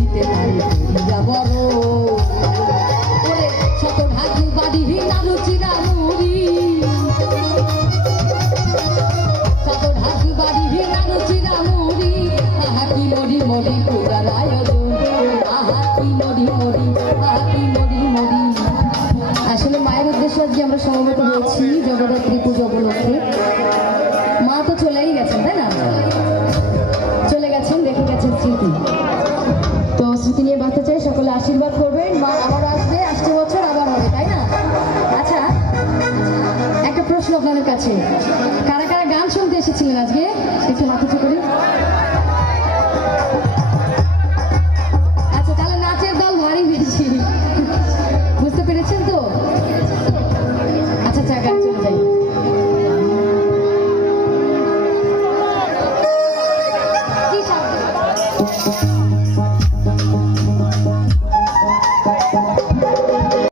করিতে পারি করিয়া বড় ওরে শত ঢাকি বাড়ি নাড়ু চিরা মুড়ি শত ঢাকি বাড়ি নাড়ু চিরা মুড়ি আহা কি মরি মরি পূজার আয়োজন আহা কি মরি মরি আহা কি মরি মরি। আসলে মায়ের উদ্দেশ্যে আজকে আমরা সমবেত হয়েছি জগদ্ধাত্রী পুজো উপলক্ষে। মা তো চলেই গেছেন তাই না, চলে গেছেন, রেখে গেছেন স্মৃতি। তো স্মৃতি নিয়ে বাঁচতে চাই, সকলে আশীর্বাদ করবেন। মা আবার আসবে, আসছে বছর আবার হবে তাই না। আচ্ছা একটা প্রশ্ন আপনাদের কাছে, কারা কারা গান শুনতে এসেছিলেন আজকে একটু হাত উঁচু করি।